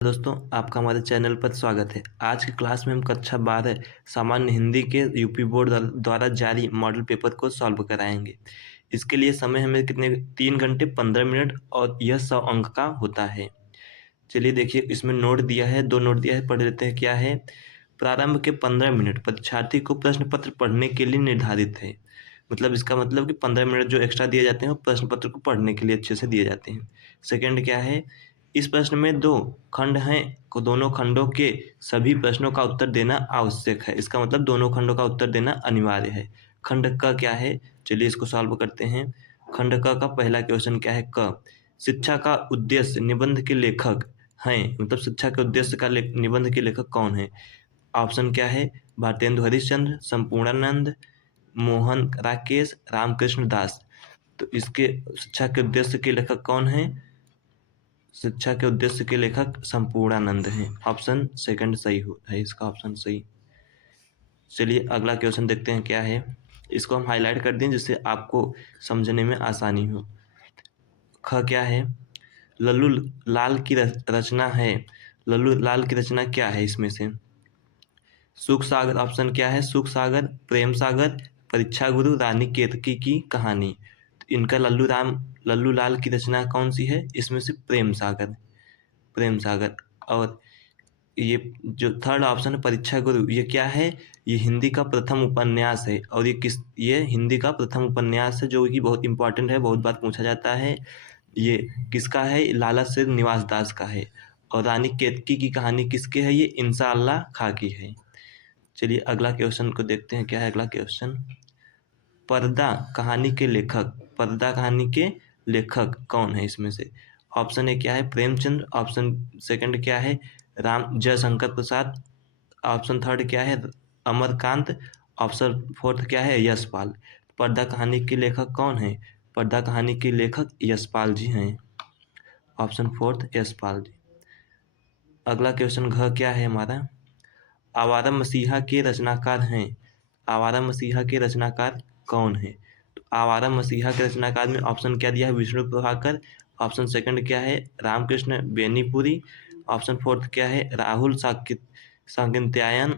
दोस्तों, आपका हमारे चैनल पर स्वागत है। आज की क्लास में हम कक्षा 12 सामान्य हिंदी के यूपी बोर्ड द्वारा जारी मॉडल पेपर को सॉल्व कराएंगे। इसके लिए समय हमें कितने 3 घंटे 15 मिनट और यह 100 अंक का होता है। चलिए देखिए, इसमें नोट दिया है, 2 नोट दिया है, पढ़ लेते हैं। क्या है? प्रारंभ के 15 मिनट परीक्षार्थी को प्रश्न पत्र पढ़ने के लिए निर्धारित है। मतलब इसका मतलब कि 15 मिनट जो एक्स्ट्रा दिए जाते हैं वो प्रश्न पत्र को पढ़ने के लिए अच्छे से दिए जाते हैं। सेकंड क्या है? इस प्रश्न में 2 खंड हैं, को दोनों खंडों के सभी प्रश्नों का उत्तर देना आवश्यक है। इसका मतलब दोनों खंडों का उत्तर देना अनिवार्य है। खंड क क्या है? चलिए इसको सॉल्व करते हैं। खंड क का पहला क्वेश्चन क्या है? क शिक्षा का उद्देश्य निबंध के लेखक हैं, मतलब शिक्षा के उद्देश्य का निबंध के लेखक कौन है? ऑप्शन क्या है? भारतेंदु हरिश्चंद्र, संपूर्णानंद, मोहन राकेश, रामकृष्ण दास। तो इसके शिक्षा के उद्देश्य के लेखक कौन है? शिक्षा के उद्देश्य के लेखक संपूर्णानंद हैं। ऑप्शन सेकंड सही है इसका ऑप्शन सही। चलिए अगला क्वेश्चन देखते हैं क्या है। इसको हम हाईलाइट कर दें जिससे आपको समझने में आसानी हो। ख क्या है? लल्लू लाल की रचना है। लल्लू लाल की रचना क्या है इसमें से? सुख सागर। ऑप्शन क्या है? सुख सागर, प्रेम सागर, परीक्षा गुरु, रानी केतकी की कहानी। तो इनका लल्लू लाल की रचना कौन सी है? इसमें से प्रेम सागर। प्रेम सागर। और ये जो थर्ड ऑप्शन है परीक्षा गुरु, ये क्या है? ये हिंदी का प्रथम उपन्यास है। और ये हिंदी का प्रथम उपन्यास है जो कि बहुत इंपॉर्टेंट है, बहुत बार पूछा जाता है। ये किसका है? लाला सिर निवास दास का है। और रानी केतकी की कहानी किसके है? ये इंशाअल्लाह खां की है। चलिए अगला क्वेश्चन को देखते हैं। क्या है अगला क्वेश्चन? पर्दा कहानी के लेखक, पर्दा कहानी के लेखक कौन है इसमें से? ऑप्शन ए क्या है? प्रेमचंद्र। ऑप्शन सेकंड क्या है? राम जयशंकर प्रसाद। ऑप्शन थर्ड क्या है? अमरकांत। ऑप्शन फोर्थ क्या है? यशपाल। पर्दा कहानी के लेखक कौन है? पर्दा कहानी के लेखक यशपाल जी हैं। ऑप्शन फोर्थ यशपाल जी। अगला क्वेश्चन घ क्या है हमारा? आवारा मसीहा के रचनाकार हैं। आवारा मसीहा के रचनाकार कौन है? तो आवारा मसीहा के रचनाकार में ऑप्शन क्या दिया है? विष्णु प्रभाकर। ऑप्शन सेकंड क्या है? रामकृष्ण बेनीपुरी। ऑप्शन फोर्थ क्या है? राहुल साकित्यायन।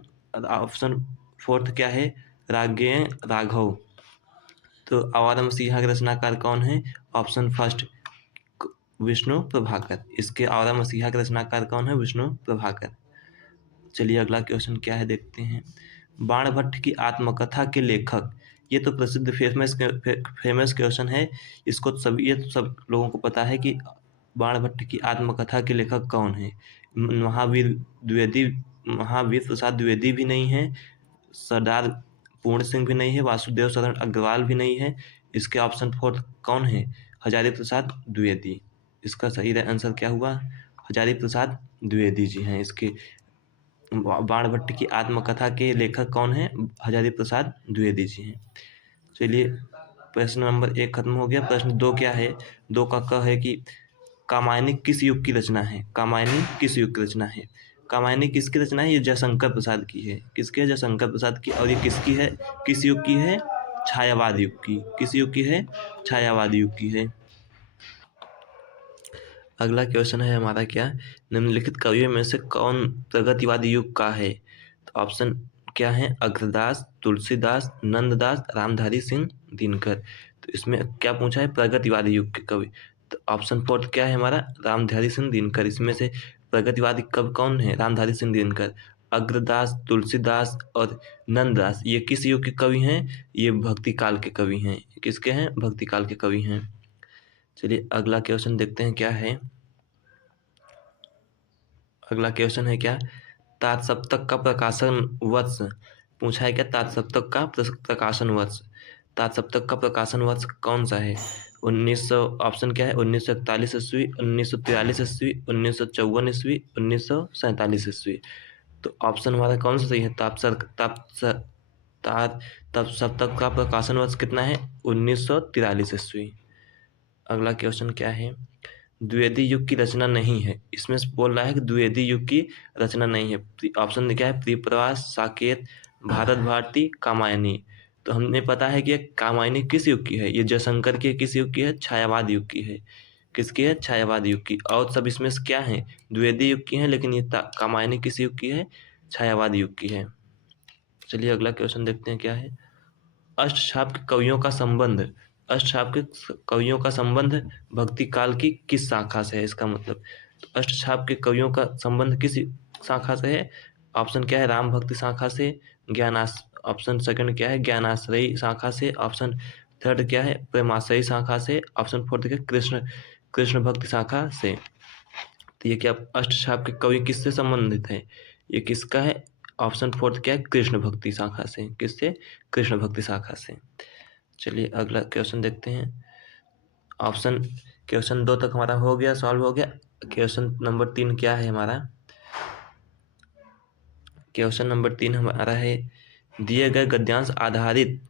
ऑप्शन फोर्थ क्या है? रागेय राघव। तो आवारा मसीहा के रचनाकार कौन है? Option first Vishnu Prabhakar. इसके आवारा मसीहा के रचनाकार कौन है? विष्णु प्रभाकर। चलिए अगला क्वेश्चन क्या है देखते हैं। बाणभट्ट की आत्मकथा के लेखक, ये तो प्रसिद्ध फेमस क्वेश्चन है। इसको तो ये तो सब लोगों को पता है कि बाणभट्ट की आत्मकथा के लेखक कौन है। महावीर प्रसाद द्विवेदी भी नहीं है, सरदार पूर्ण सिंह भी नहीं है, वासुदेव शरण अग्रवाल भी नहीं है। इसके ऑप्शन फोर्थ कौन है? हजारी प्रसाद द्विवेदी। इसका सही आंसर क्या हुआ? हजारी प्रसाद द्विवेदी जी हैं इसके। बाणभट्ट की आत्मकथा के लेखक कौन है? हजारी प्रसाद द्विवेदी जी हैं। चलिए प्रश्न नंबर 1 खत्म हो गया। प्रश्न 2 क्या है? 2 का क है कि कामायनी किस युग की रचना है? कामायनी किस युग की रचना है? कामायनी किसकी रचना है? ये जयशंकर प्रसाद की है। किसकी है? जयशंकर प्रसाद की। और ये किसकी है? किस युग की है? छायावाद युग की। किस युग की है? छायावाद युग की है। अगला क्वेश्चन है हमारा क्या? निम्नलिखित कवियों में से कौन प्रगतिवादी युग का है? तो ऑप्शन क्या है? अग्रदास, तुलसीदास, नंददास, रामधारी सिंह दिनकर। तो इसमें क्या पूछा है? प्रगतिवादी युग के कवि। तो ऑप्शन फोर्थ क्या है हमारा? रामधारी सिंह दिनकर। इसमें से प्रगतिवादी कवि कौन है? रामधारी सिंह दिनकर। अग्रदास, तुलसीदास और नंददास ये किस युग के कवि हैं? ये भक्ति काल के कवि हैं। किसके हैं? भक्ति काल के कवि हैं। चलिए अगला क्वेश्चन देखते हैं क्या है। अगला क्वेश्चन है क्या? तात सप्तक का प्रकाशन वर्ष पूछा है क्या? तात सप्तक का प्रकाशन वर्ष। तात सप्तक का प्रकाशन वर्ष कौन सा है? 1900। ऑप्शन क्या है? 1941 ईस्वी, 1943 ईस्वी, 1954 ईस्वी, 1947 ईस्वी। तो ऑप्शन हमारा कौन सा सही है? तात तप सप्तक का प्रकाशन वर्ष कितना है? 1943 ईस्वी। अगला क्वेश्चन क्या है? द्विवेदी युग की रचना नहीं है। इसमें से बोल रहा है कि द्विवेदी युग की रचना नहीं है। ऑप्शन क्या है? प्रियप्रवास, साकेत, भारत भारती, कामायनी। तो हमने पता है कि कामायनी किस युग की है? ये जयशंकर की किस युग की है? छायावाद युग की है। किसकी है? छायावाद युग की। और सब इसमें से क्या है? द्विवेदी युग की है, लेकिन ये कामायनी किस युग की है? छायावाद युग की है। चलिए अगला क्वेश्चन देखते हैं क्या है। अष्टछाप के कवियों का संबंध, अष्टछाप के कवियों का संबंध भक्ति काल की किस शाखा से है? इसका मतलब तो अष्टछाप के कवियों का संबंध किस शाखा से है? ऑप्शन क्या है? राम भक्ति शाखा से। ऑप्शन सेकंड क्या है? ज्ञानाश्रयी शाखा से। ऑप्शन थर्ड क्या है? प्रेमाश्रयी शाखा से। ऑप्शन फोर्थ क्या है? कृष्ण कृष्ण भक्ति शाखा से। तो ये क्या अष्टछाप के कवि किससे संबंधित है? ये किसका है? ऑप्शन फोर्थ क्या है? कृष्ण भक्ति शाखा से। किससे? कृष्ण भक्ति शाखा से। चलिए अगला क्वेश्चन देखते हैं। ऑप्शन क्वेश्चन 2 तक हमारा हो गया, सॉल्व हो गया। क्वेश्चन नंबर 3 क्या है हमारा? क्वेश्चन नंबर 3 हमारा है, दिए गए गद्यांश आधारित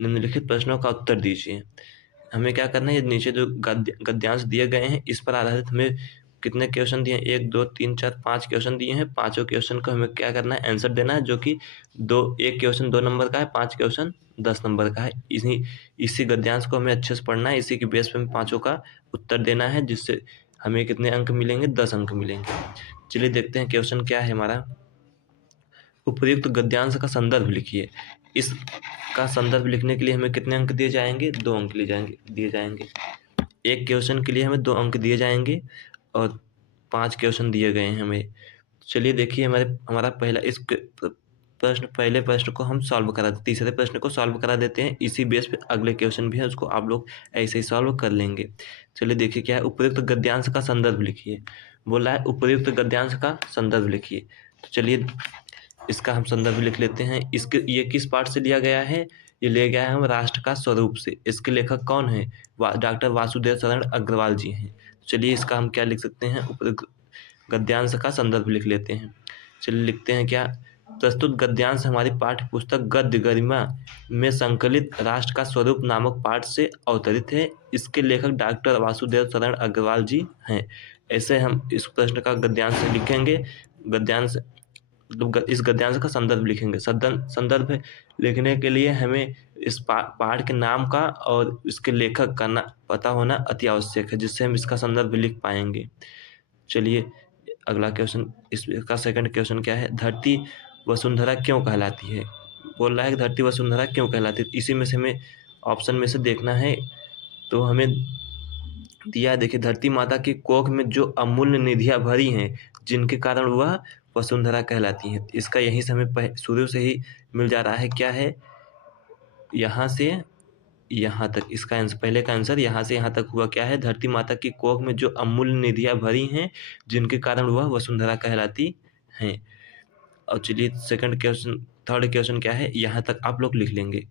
निम्नलिखित प्रश्नों का उत्तर दीजिए। हमें क्या करना है? ये नीचे जो गद्यांश दिए गए हैं इस पर आधारित हमें कितने क्वेश्चन दिए हैं? 1 2 3 4 5 क्वेश्चन दिए हैं। पांचों क्वेश्चन को हमें क्या करना है? आंसर देना है, जो कि एक क्वेश्चन 2 नंबर का है, 5 क्वेश्चन 10 नंबर का है। इसी गद्यांश को हमें अच्छे से पढ़ना है, इसी के बेस पे हमें पांचों का उत्तर देना है, जिससे हमें कितने अंक मिलेंगे? 10 अंक मिलेंगे। चलिए देखते हैं क्वेश्चन क्या है हमारा। उपर्युक्त गद्यांश का संदर्भ लिखिए। इसका संदर्भ लिखने के लिए हमें कितने अंक दिए जाएंगे? 2 अंक दिए जाएंगे। एक क्वेश्चन के लिए हमें 2 अंक दिए जाएंगे और 5 क्वेश्चन दिए गए हैं हमें। चलिए देखिए हमारा पहले प्रश्न को हम सॉल्व करा, तीसरे प्रश्न को सॉल्व करा देते हैं। इसी बेस पे अगले क्वेश्चन भी है, उसको आप लोग ऐसे ही सॉल्व कर लेंगे। चलिए देखिए क्या है, उपयुक्त गद्यांश का संदर्भ लिखिए। बोला है उपयुक्त गद्यांश का संदर्भ लिखिए। तो चलिए इसका हम संदर्भ लिख लेते हैं। ये किस पाठ से लिया गया है? ये लिया गया है हम राष्ट्र का स्वरूप से। इसके लेखक कौन है? डॉक्टर वासुदेव शरण अग्रवाल जी हैं। चलिए इसका हम क्या लिख सकते हैं? गद्यांश का संदर्भ लिख लेते हैं। चलिए लिखते हैं क्या? प्रस्तुत गद्यांश हमारी पाठ्य पुस्तक गद्य गरिमा में संकलित राष्ट्र का स्वरूप नामक पाठ से अवतरित है। इसके लेखक डॉक्टर वासुदेव शरण अग्रवाल जी हैं। ऐसे हम इस प्रश्न का गद्यांश लिखेंगे। गद्यांश मतलब इस गद्यांश का संदर्भ लिखेंगे। संदर्भ लिखने के लिए हमें इस पाठ के नाम का और इसके लेखक का पता होना अति आवश्यक है, जिससे हम इसका संदर्भ लिख पाएंगे। चलिए अगला क्वेश्चन, इसका सेकंड क्वेश्चन क्या है? धरती वसुंधरा क्यों कहलाती है? बोल रहा है कि धरती वसुंधरा क्यों कहलाती है। इसी में से हमें ऑप्शन में से देखना है। तो हमें दिया है, देखिए, धरती माता की कोख में जो अमूल्य निधियां भरी हैं, जिनके कारण वह वसुंधरा कहलाती हैं। इसका यहीं से हमें शुरू से ही मिल जा रहा है। क्या है? यहाँ से यहाँ तक इसका आंसर, पहले का आंसर यहाँ से यहाँ तक हुआ। क्या है? धरती माता की कोख में जो अमूल्य निधियां भरी हैं, जिनके कारण वह वसुंधरा कहलाती हैं। और चलिए सेकंड क्वेश्चन, थर्ड क्वेश्चन क्या है? यहाँ तक आप लोग लिख लेंगे।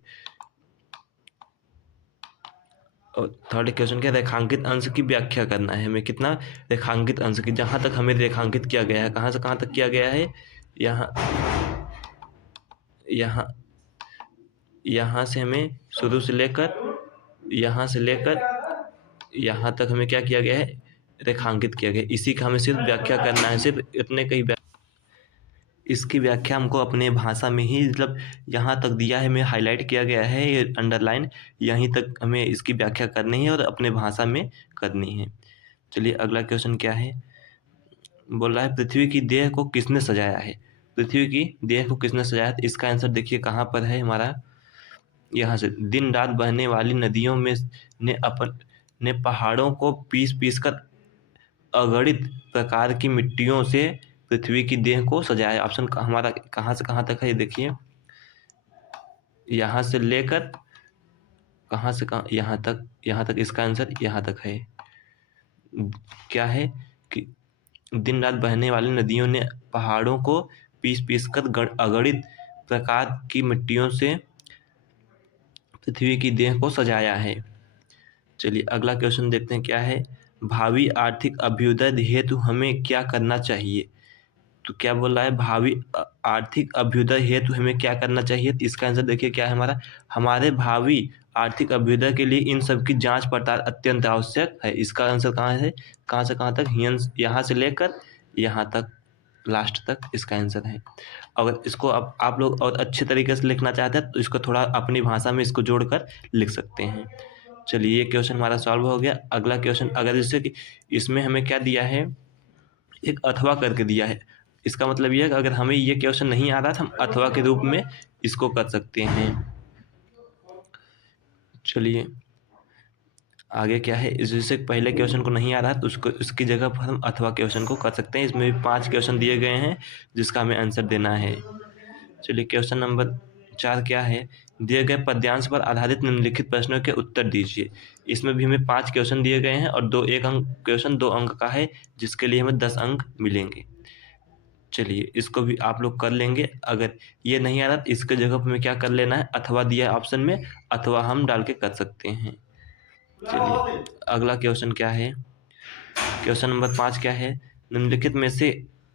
और थर्ड क्वेश्चन क्या? रेखांकित अंश की व्याख्या करना है हमें। कितना? रेखांकित अंश की। जहाँ तक हमें रेखांकित किया गया है, कहाँ से कहाँ तक किया गया है? यहाँ यहाँ यहाँ से हमें शुरू से लेकर यहाँ तक हमें क्या किया गया है? रेखांकित किया गया। इसी का हमें सिर्फ व्याख्या करना है, सिर्फ इतने का ही। इसकी व्याख्या हमको अपने भाषा में ही, मतलब यहाँ तक दिया है, हमें हाईलाइट किया गया है, ये अंडरलाइन, यहीं तक हमें इसकी व्याख्या करनी है और अपने भाषा में करनी है। चलिए अगला क्वेश्चन क्या है? बोल रहा है पृथ्वी की देह को किसने सजाया है? पृथ्वी की देह को किसने सजाया है? तो इसका आंसर देखिए कहाँ पर है हमारा। यहाँ से, दिन रात बहने वाली नदियों में ने पहाड़ों को पीस पीस कर अगणित प्रकार की मिट्टियों से पृथ्वी की देह को सजाया। ऑप्शन हमारा कहाँ से कहाँ तक है? ये देखिए, यहाँ से लेकर कहाँ से कहाँ, यहाँ तक इसका आंसर यहाँ तक है। क्या है कि दिन रात बहने वाली नदियों ने पहाड़ों को पीस पीस कर अगणित प्रकार की मिट्टियों से पृथ्वी की देह को सजाया है। चलिए अगला क्वेश्चन देखते हैं क्या है। भावी आर्थिक अभ्युदय हेतु हमें क्या करना चाहिए? तो क्या बोल रहा है? भावी आर्थिक अभ्युदय हेतु हमें क्या करना चाहिए? तो इसका आंसर देखिए क्या है हमारा। हमारे भावी आर्थिक अभ्युदय के लिए इन सब की जांच पड़ताल अत्यंत आवश्यक है। इसका आंसर कहाँ है? कहाँ से कहाँ तक? यहाँ से लेकर यहाँ तक, लास्ट तक इसका आंसर है। अगर इसको आप लोग और अच्छे तरीके से लिखना चाहते हैं तो इसको थोड़ा अपनी भाषा में इसको जोड़कर लिख सकते हैं। चलिए ये क्वेश्चन हमारा सॉल्व हो गया। अगला क्वेश्चन, अगर जैसे कि इसमें हमें क्या दिया है, एक अथवा करके दिया है। इसका मतलब ये है कि अगर हमें ये क्वेश्चन नहीं आ रहा तो हम अथवा के रूप में इसको कर सकते हैं। चलिए आगे क्या है, इस जैसे पहले क्वेश्चन को नहीं आ रहा तो उसको उसकी जगह पर हम अथवा क्वेश्चन को कर सकते हैं। इसमें भी 5 क्वेश्चन दिए गए हैं जिसका हमें आंसर देना है। चलिए क्वेश्चन नंबर 4 क्या है, दिए गए पद्यांश पर आधारित निम्नलिखित प्रश्नों के उत्तर दीजिए। इसमें भी हमें 5 क्वेश्चन दिए गए हैं और दो एक अंक क्वेश्चन 2 अंक का है, जिसके लिए हमें 10 अंक मिलेंगे। चलिए इसको भी आप लोग कर लेंगे। अगर ये नहीं आ रहा तो इसके जगह पर हमें क्या कर लेना है, अथवा दिया है ऑप्शन में, अथवा हम डाल के कर सकते हैं। चलिए अगला क्वेश्चन क्या है, क्वेश्चन नंबर 5 क्या है, निम्नलिखित में से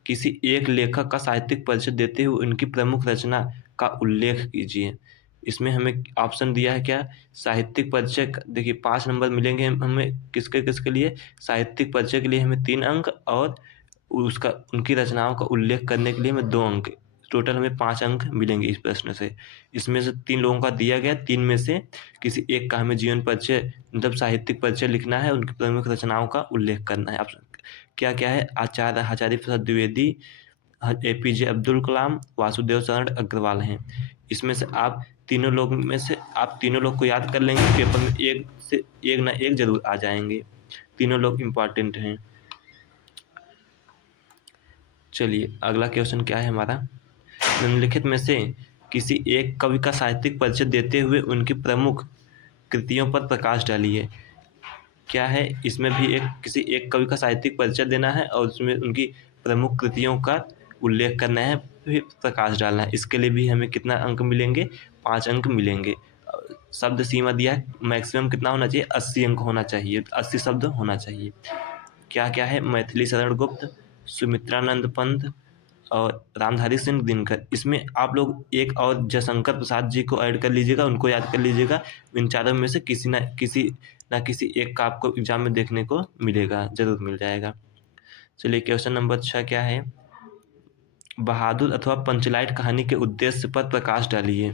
किसी एक लेखक का साहित्यिक परिचय देते हुए उनकी प्रमुख रचना का उल्लेख कीजिए। इसमें हमें ऑप्शन दिया है क्या, साहित्यिक परिचय देखिए 5 नंबर मिलेंगे हमें किसके किसके लिए, साहित्यिक परिचय के लिए हमें 3 अंक और उसका उनकी रचनाओं का उल्लेख करने के लिए हमें 2 अंक, टोटल हमें 5 अंक मिलेंगे इस प्रश्न से। इसमें से 3 लोगों का दिया गया, 3 में से किसी एक का हमें जीवन परिचय मतलब साहित्यिक परिचय लिखना है, उनकी प्रमुख रचनाओं का उल्लेख करना है। ऑप्शन क्या क्या है, आचार्य हजारी प्रसाद द्विवेदी, एपीजे अब्दुल कलाम, वासुदेव शरण अग्रवाल हैं। इसमें से आप तीनों लोग में से आप तीनों लोग को याद कर लेंगे, पेपर में एक से एक ना एक जरूर आ जाएंगे, तीनों लोग इम्पॉर्टेंट हैं। चलिए अगला क्वेश्चन क्या है हमारा, निम्नलिखित में से किसी एक कवि का साहित्यिक परिचय देते हुए उनकी प्रमुख कृतियों पर प्रकाश डालिए। क्या है, इसमें भी एक किसी एक कवि का साहित्यिक परिचय देना है और उसमें उनकी प्रमुख कृतियों का उल्लेख करना है, फिर प्रकाश डालना है। इसके लिए भी हमें कितना अंक मिलेंगे, 5 अंक मिलेंगे। शब्द सीमा दिया है, मैक्सिमम कितना होना चाहिए, 80 अंक होना चाहिए, 80 शब्द होना चाहिए। क्या क्या है, मैथिली शरण गुप्त, सुमित्रानंद पंत और रामधारी सिंह दिनकर। इसमें आप लोग एक और जयशंकर प्रसाद जी को ऐड कर लीजिएगा, उनको याद कर लीजिएगा। इन चारों में से किसी एक का आपको एग्जाम में देखने को मिलेगा, जरूर मिल जाएगा। चलिए क्वेश्चन नंबर 6 क्या है, बहादुर अथवा पंचलाइट कहानी के उद्देश्य पर प्रकाश डालिए।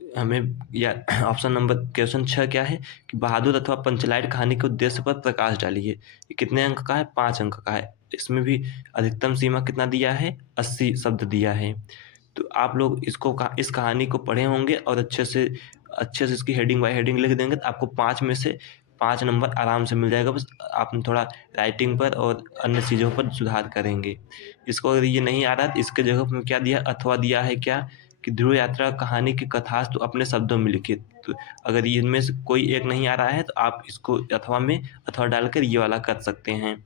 हमें या ऑप्शन नंबर क्वेश्चन 6 क्या है कि बहादुर अथवा पंचलाइट कहानी के उद्देश्य पर प्रकाश डालिए। ये कितने अंक का है, 5 अंक का है। इसमें भी अधिकतम सीमा कितना दिया है, 80 शब्द दिया है। तो आप लोग इस कहानी को पढ़े होंगे और अच्छे से इसकी हेडिंग बाय हेडिंग लिख देंगे तो आपको 5 में से 5 नंबर आराम से मिल जाएगा। बस आपने थोड़ा राइटिंग पर और अन्य चीज़ों पर सुधार करेंगे। इसको अगर ये नहीं आ रहा तो इसके जगह पर क्या दिया, अथवा दिया है क्या कि ध्रुव यात्रा कहानी की कथास तो अपने शब्दों में लिखिए। तो अगर ये इनमें से कोई एक नहीं आ रहा है तो आप इसको अथवा में अथवा डालकर ये वाला कर सकते हैं।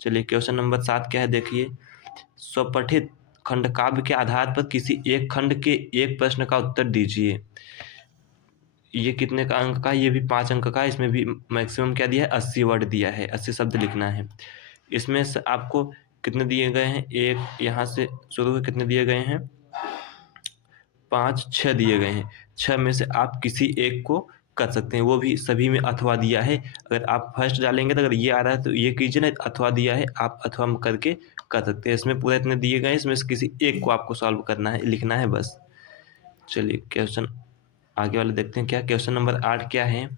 चलिए क्वेश्चन नंबर 7 क्या है, देखिए स्वपठित खंडकाव्य के आधार पर किसी एक खंड के एक प्रश्न का उत्तर दीजिए। ये कितने का अंक का है, ये भी 5 अंक का है। इसमें भी मैक्सिमम क्या दिया है, 80 वर्ड दिया है, 80 शब्द लिखना है। इसमें से आपको कितने दिए गए हैं, एक यहाँ से शुरू में कितने दिए गए हैं, 5 6 दिए गए हैं। 6 में से आप किसी एक को कर सकते हैं, वो भी सभी में अथवा दिया है। अगर आप फर्स्ट डालेंगे तो अगर ये आ रहा है तो ये कीजिए, नहीं अथवा दिया है आप अथवा में करके कर सकते हैं। इसमें पूरा इतने दिए गए हैं, इसमें से किसी एक को आपको सॉल्व करना है, लिखना है बस। चलिए क्वेश्चन आगे वाले देखते हैं। क्या क्वेश्चन नंबर 8 क्या है,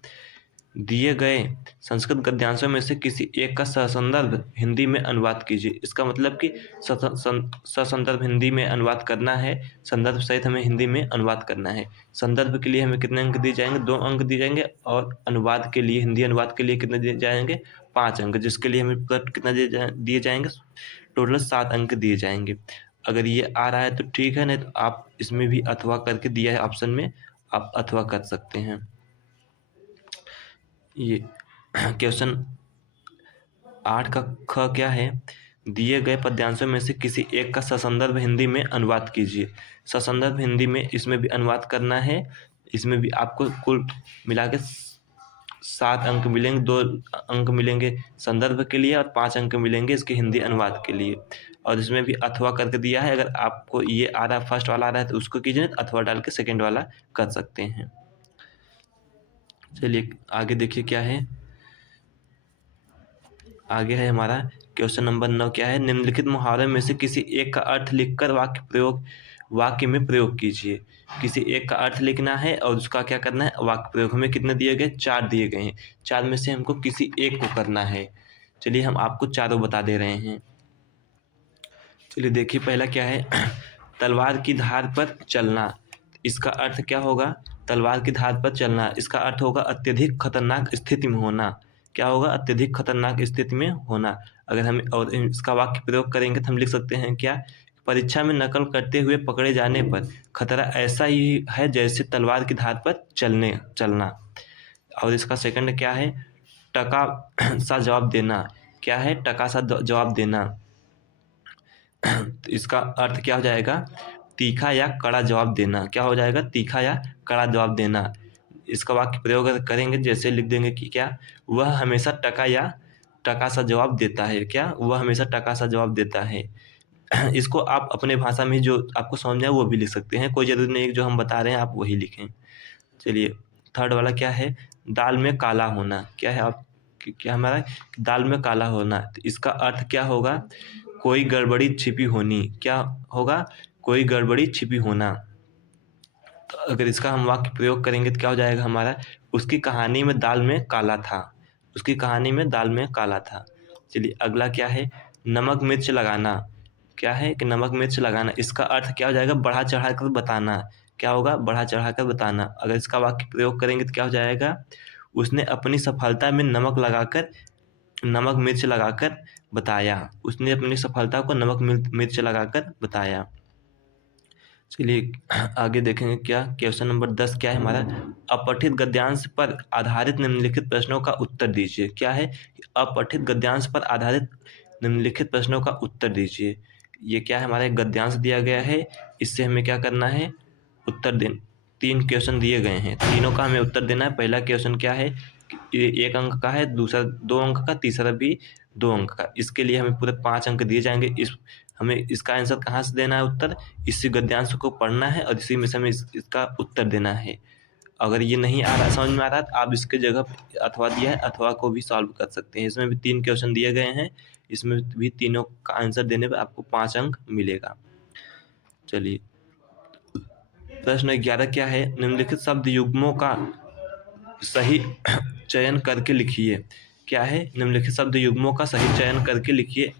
दिए गए संस्कृत गद्यांशों में से किसी एक का ससंदर्भ हिंदी में अनुवाद कीजिए। इसका मतलब कि ससंदर्भ हिंदी में अनुवाद करना है, संदर्भ सहित हमें हिंदी में अनुवाद करना है। संदर्भ के लिए हमें कितने अंक दिए जाएंगे, 2 अंक दिए जाएंगे और अनुवाद के लिए, हिंदी अनुवाद के लिए कितने दिए जाएंगे, 5 अंक, जिसके लिए हमें कितना दिए जाएंगे, टोटल 7 अंक दिए जाएंगे। अगर ये आ रहा है तो ठीक है, नहीं तो आप इसमें भी अथवा करके दिया है ऑप्शन में, आप अथवा कर सकते हैं। ये क्वेश्चन 8 का ख क्या है, दिए गए पद्यांशों में से किसी एक का ससंदर्भ हिंदी में अनुवाद कीजिए। ससंदर्भ हिंदी में इसमें भी अनुवाद करना है। इसमें भी आपको कुल मिला के 7 अंक मिलेंगे, 2 अंक मिलेंगे संदर्भ के लिए और 5 अंक मिलेंगे इसके हिंदी अनुवाद के लिए। और इसमें भी अथवा करके दिया है, अगर आपको ये आ रहा है, फर्स्ट वाला आ रहा है तो उसको कीजिए, अथवा डाल के सेकेंड वाला कर सकते हैं। चलिए आगे देखिए क्या है, आगे है हमारा क्वेश्चन नंबर 9 क्या है, निम्नलिखित मुहावरे में से किसी एक का अर्थ लिखकर वाक्य में प्रयोग कीजिए। किसी एक का अर्थ लिखना है और उसका क्या करना है, वाक्य प्रयोग। हमें कितने दिए गए, 4 दिए गए हैं। 4 में से हमको किसी एक को करना है। चलिए हम आपको चारों बता दे रहे हैं। चलिए देखिए पहला क्या है, तलवार की धार पर चलना। इसका अर्थ क्या होगा, तलवार की धार पर चलना, इसका अर्थ होगा अत्यधिक खतरनाक स्थिति में होना। क्या होगा, अत्यधिक खतरनाक स्थिति में होना। अगर हम और इसका वाक्य प्रयोग करेंगे तो हम लिख सकते हैं क्या, परीक्षा में नकल करते हुए पकड़े जाने पर खतरा ऐसा ही है जैसे तलवार की धार पर चलना। और इसका सेकंड क्या है, टका सा जवाब देना। क्या है, टका सा जवाब देना। तो इसका अर्थ क्या हो जाएगा, तीखा या कड़ा जवाब देना। क्या हो जाएगा, तीखा या कड़ा जवाब देना। इसका वाक्य प्रयोग अगर करेंगे जैसे लिख देंगे कि क्या, वह हमेशा टका सा जवाब देता है। क्या, वह हमेशा टका सा जवाब देता है। इसको आप अपने भाषा में जो आपको समझ आए वो भी लिख सकते हैं, कोई जरूरी नहीं है जो हम बता रहे हैं आप वही लिखें। चलिए थर्ड वाला क्या है, दाल में काला होना। क्या है आप, क्या हमारा, दाल में काला होना। तो इसका अर्थ क्या होगा, कोई गड़बड़ी छिपी होनी। क्या होगा, कोई गड़बड़ी छिपी होना। तो अगर इसका हम वाक्य प्रयोग करेंगे तो क्या हो जाएगा हमारा, उसकी कहानी में दाल में काला था। उसकी कहानी में दाल में काला था। चलिए अगला क्या है, नमक मिर्च लगाना। क्या है कि नमक मिर्च लगाना, इसका अर्थ क्या हो जाएगा, बढ़ा चढ़ा कर बताना। क्या होगा, बढ़ा चढ़ा कर बताना। अगर इसका वाक्य प्रयोग करेंगे तो क्या हो जाएगा, उसने अपनी सफलता में नमक मिर्च लगाकर बताया। उसने अपनी सफलता को नमक मिर्च लगाकर बताया। चलिए आगे देखेंगे क्या, क्वेश्चन नंबर 10 क्या है हमारा, अपठित गद्यांश पर आधारित निम्नलिखित प्रश्नों का उत्तर दीजिए। क्या है, अपठित गद्यांश पर आधारित निम्नलिखित प्रश्नों का उत्तर दीजिए। ये क्या है, हमारा एक गद्यांश दिया गया है, इससे हमें क्या करना है, उत्तर दें। 3 क्वेश्चन दिए गए हैं, तीनों का हमें उत्तर देना है। पहला क्वेश्चन क्या है, 1 अंक का है, दूसरा 2 अंक का, तीसरा भी 2 अंक का। इसके लिए हमें पूरे 5 अंक दिए जाएंगे। हमें इसका आंसर कहाँ से देना है, उत्तर इसी गद्यांश को पढ़ना है और इसी में से हमें इसका उत्तर देना है। अगर ये नहीं आ रहा, समझ में आ रहा है, तो आप इसके जगह पे अथवा दिया है, अथवा को भी सॉल्व कर सकते हैं। इसमें भी 3 क्वेश्चन दिए गए हैं, इसमें भी तीनों का आंसर देने पर आपको 5 अंक मिलेगा। चलिए प्रश्न 11 क्या है, निम्नलिखित शब्द युग्मों का सही चयन करके लिखिए। क्या है, निम्नलिखित शब्द युग्मों का सही चयन करके लिखिए।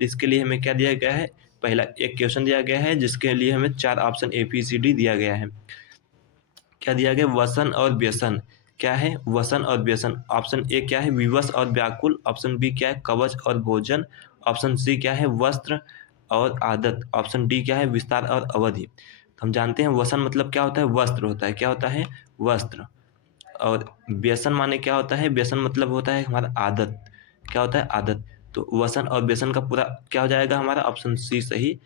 इसके लिए हमें क्या दिया गया है, पहला एक क्वेश्चन दिया गया है जिसके लिए हमें 4 ऑप्शन ABCD दिया गया है। क्या दिया गया, वसन और व्यसन। क्या है, वसन और व्यसन। ऑप्शन ए क्या है, विवश और व्याकुल। ऑप्शन बी क्या है, कवच और भोजन। ऑप्शन सी क्या है, वस्त्र और आदत। ऑप्शन डी क्या है, विस्तार और अवधि। हम जानते हैं वसन मतलब क्या होता है, वस्त्र होता है। क्या होता है, वस्त्र। और व्यसन माने क्या होता है, व्यसन मतलब होता है हमारा आदत। क्या होता है, आदत। तो वसन और व्यसन का पूरा क्या हो जाएगा हमारा, ऑप्शन सी सही,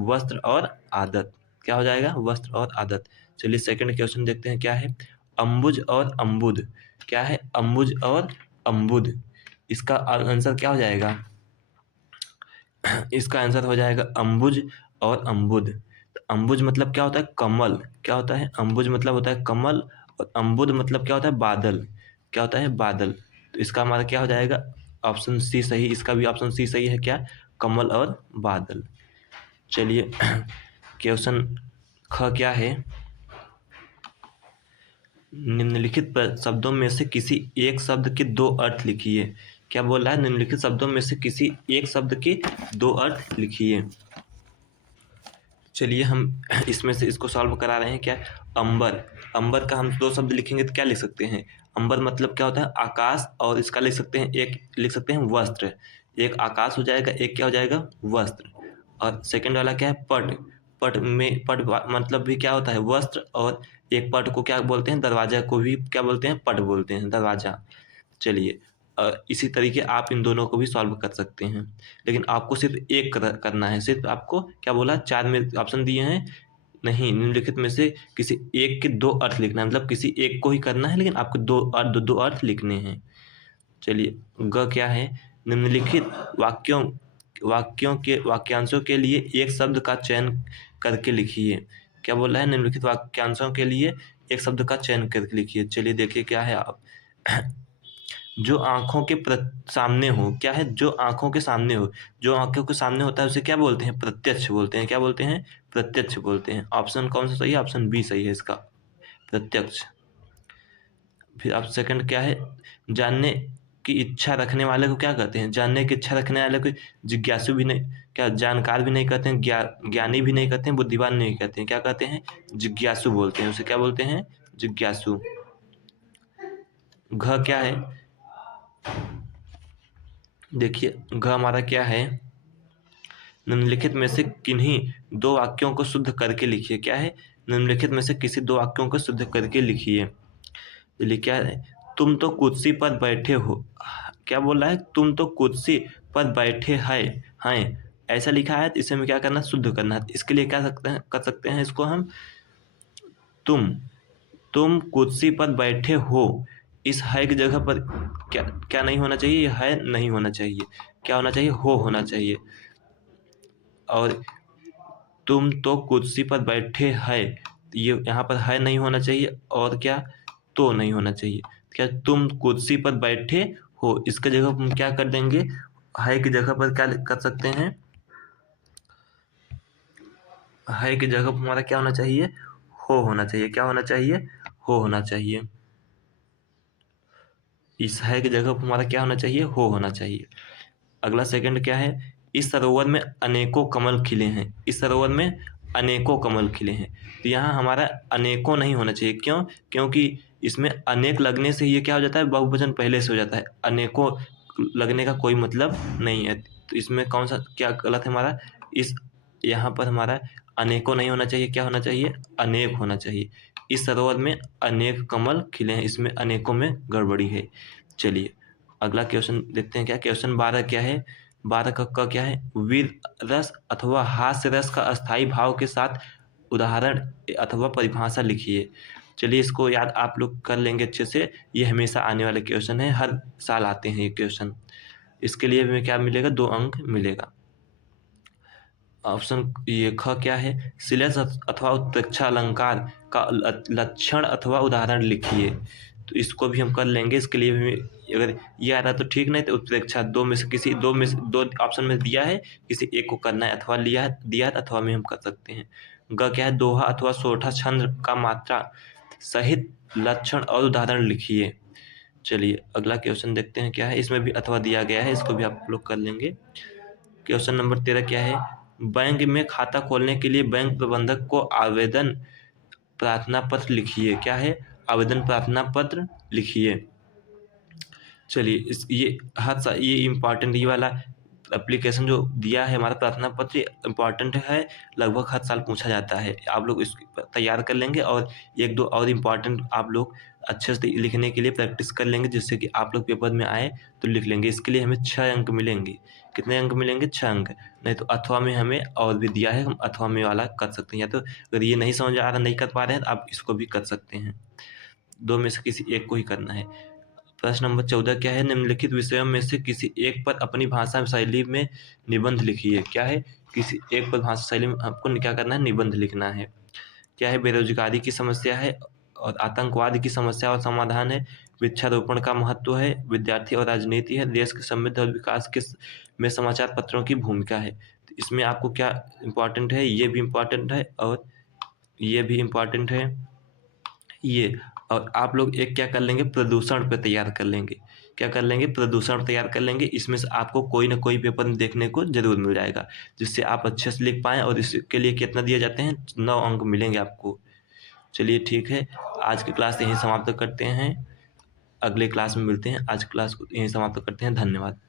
वस्त्र और आदत। क्या हो जाएगा, वस्त्र और आदत। चलिए सेकंड क्वेश्चन देखते हैं क्या है, अंबुज और अम्बुद। क्या है, अंबुज और अम्बुद। इसका आंसर क्या हो जाएगा, इसका आंसर हो जाएगा अंबुज और अम्बुद। तो अंबुज मतलब क्या होता है, कमल। क्या होता है, अंबुज मतलब होता है कमल, और अम्बुद मतलब क्या होता है, बादल। क्या होता है, बादल। तो इसका हमारा क्या हो जाएगा, ऑप्शन सी सही। इसका भी ऑप्शन सी सही है, क्या, कमल और बादल। चलिए क्वेश्चन ख क्या है, निम्नलिखित शब्दों में से किसी एक शब्द के 2 अर्थ लिखिए। क्या बोल रहा है, निम्नलिखित शब्दों में से किसी एक शब्द के 2 अर्थ लिखिए। चलिए हम इसमें से इसको सॉल्व करा रहे हैं। क्या, अंबर। अंबर का हम 2 शब्द लिखेंगे तो क्या लिख सकते हैं, अंबर मतलब क्या होता है, आकाश। और इसका लिख सकते हैं, एक लिख सकते हैं वस्त्र। एक आकाश हो जाएगा, एक क्या हो जाएगा, वस्त्र। और सेकंड वाला क्या है, पट। पट में मतलब भी क्या होता है, वस्त्र। और एक पट को क्या बोलते हैं, दरवाजा को भी क्या बोलते हैं, पट बोलते हैं, दरवाजा। चलिए इसी तरीके आप इन दोनों को भी सॉल्व कर सकते हैं, लेकिन आपको सिर्फ एक करना है। सिर्फ आपको क्या बोला, 4 में ऑप्शन दिए हैं, नहीं, निम्नलिखित में से किसी एक के 2 अर्थ लिखना है। मतलब किसी एक को ही करना है, लेकिन आपको 2 अर्थ लिखने हैं। चलिए ग क्या है, निम्नलिखित वाक्यों वाक्यों के वाक्यांशों के लिए एक शब्द का चयन करके लिखिए। क्या बोल रहा है, निम्नलिखित वाक्यांशों के लिए एक शब्द का चयन करके लिखिए। चलिए देखिए क्या है आप जो आँखों के सामने हो। क्या है? जो आँखों के सामने हो। जो आँखों के सामने होता है उसे क्या बोलते हैं? प्रत्यक्ष बोलते हैं। क्या बोलते हैं? प्रत्यक्ष बोलते हैं। ऑप्शन कौन सा सही है? ऑप्शन बी सही है इसका, प्रत्यक्ष। फिर आप सेकंड क्या है? जानने की इच्छा रखने वाले को क्या कहते हैं? जानने की इच्छा रखने वाले को जिज्ञासु भी नहीं, क्या जानकार भी नहीं कहते हैं, ज्ञानी भी नहीं कहते हैं, बुद्धिमान नहीं कहते हैं, क्या कहते हैं? जिज्ञासु बोलते हैं। उसे क्या बोलते हैं? जिज्ञासु। घ क्या है? देखिए घ हमारा क्या है? निम्नलिखित में से किन्हीं दो वाक्यों को शुद्ध करके लिखिए। क्या है? निम्नलिखित में से किसी दो वाक्यों को शुद्ध करके लिखिए। चलिए क्या है? तुम तो कुर्सी पर बैठे हो। क्या बोल रहा है? तुम तो कुर्सी पर बैठे हैं ऐसा लिखा है, तो इसे हमें क्या करना है? शुद्ध करना है। इसके लिए क्या कर सकते हैं इसको हम? तुम तुम कुर्सी पर बैठे हो। इस है की जगह पर क्या क्या नहीं होना चाहिए? ये है नहीं होना चाहिए। क्या होना चाहिए? हो होना चाहिए। और तुम तो कुर्सी पर बैठे है, ये यहाँ पर है नहीं होना चाहिए। और क्या? तो नहीं होना चाहिए। क्या? तुम कुर्सी पर बैठे हो, इसके जगह हम क्या कर देंगे? है की जगह पर क्या कर सकते हैं? है की जगह पर हमारा क्या होना चाहिए? हो होना चाहिए। क्या होना चाहिए? हो होना चाहिए। इस है की जगह पर हमारा क्या होना चाहिए? हो होना चाहिए। अगला सेकंड क्या है? इस सरोवर में अनेकों कमल खिले हैं। इस सरोवर में अनेकों कमल खिले हैं। तो यहाँ हमारा अनेकों नहीं होना चाहिए। क्यों? क्योंकि इसमें अनेक लगने से ये क्या हो जाता है? बहुवचन पहले से हो जाता है। अनेकों लगने का कोई मतलब नहीं है। तो इसमें कौन सा क्या गलत है हमारा? इस यहाँ पर हमारा अनेकों नहीं होना चाहिए। क्या होना चाहिए? अनेक होना चाहिए। इस सरोवर में अनेक कमल खिले हैं, इसमें अनेकों में गड़बड़ी है। चलिए अगला क्वेश्चन देखते हैं। क्या क्वेश्चन 12 क्या है? 12 का क्या है? वीर रस अथवा हास्य रस का अस्थाई भाव के साथ उदाहरण अथवा परिभाषा लिखिए। चलिए इसको याद आप लोग कर लेंगे अच्छे से। ये हमेशा आने वाले क्वेश्चन है, हर साल आते हैं ये क्वेश्चन। इसके लिए हमें क्या मिलेगा? 2 अंक मिलेगा। ऑप्शन ये ख क्या है? श्लेष अथवा उत्प्रेक्षा अलंकार का लक्षण अथवा उदाहरण लिखिए। तो इसको भी हम कर लेंगे। इसके लिए भी अगर ये आ रहा तो ठीक, नहीं तो उत्प्रेक्षा दो में से किसी दो में से दो ऑप्शन में दिया है, किसी एक को करना है, अथवा लिया है दिया है तो अथवा में हम कर सकते हैं। ग क्या है? दोहा अथवा सोठा छंद का मात्रा सहित लक्षण और उदाहरण लिखिए। चलिए अगला क्वेश्चन देखते हैं क्या है। इसमें भी अथवा दिया गया है, इसको भी आप लोग कर लेंगे। क्वेश्चन नंबर 13 क्या है? बैंक में खाता खोलने के लिए बैंक प्रबंधक को आवेदन प्रार्थना पत्र लिखिए। क्या है? आवेदन प्रार्थना पत्र लिखिए। चलिए इस ये इम्पॉर्टेंट ये वाला एप्लीकेशन जो दिया है हमारा प्रार्थना पत्र इम्पॉर्टेंट है, लगभग हर साल पूछा जाता है। आप लोग इसको तैयार कर लेंगे और एक दो और इम्पॉर्टेंट आप लोग अच्छे से लिखने के लिए प्रैक्टिस कर लेंगे, जिससे कि आप लोग पेपर में आए तो लिख लेंगे। इसके लिए हमें 6 अंक मिलेंगे। कितने अंक मिलेंगे? 6 अंक। नहीं तो अथवा में हमें और भी दिया है, हम अथवा में वाला कर सकते हैं। या तो अगर ये नहीं समझ आ रहा, नहीं कर पा रहे हैं, तो आप इसको भी कर सकते हैं। 2 में से किसी एक को ही करना है। प्रश्न नंबर 14 क्या है? निम्नलिखित विषयों में से किसी एक पर अपनी भाषा शैली में निबंध लिखिए। क्या है? किसी एक पर भाषा शैली में आपको क्या करना है? निबंध लिखना है। क्या है? बेरोजगारी की समस्या है और आतंकवाद की समस्या और समाधान है। वृक्षारोपण का महत्व है। विद्यार्थी और राजनीति है। देश के समृद्धि और विकास के में समाचार पत्रों की भूमिका है। तो इसमें आपको क्या इम्पोर्टेंट है? ये भी इम्पोर्टेंट है और ये भी इम्पोर्टेंट है ये। और आप लोग एक क्या कर लेंगे? प्रदूषण पे तैयार कर लेंगे। क्या कर लेंगे? प्रदूषण तैयार कर लेंगे। इसमें से आपको कोई ना कोई पेपर देखने को जरूर मिल जाएगा, जिससे आप अच्छे से लिख पाएँ। और इसके लिए कितना दिए जाते हैं? 9 अंक मिलेंगे आपको। चलिए ठीक है, आज की क्लास यहीं समाप्त करते हैं। अगले क्लास में मिलते हैं। आज क्लास को यहीं समाप्त करते हैं। धन्यवाद।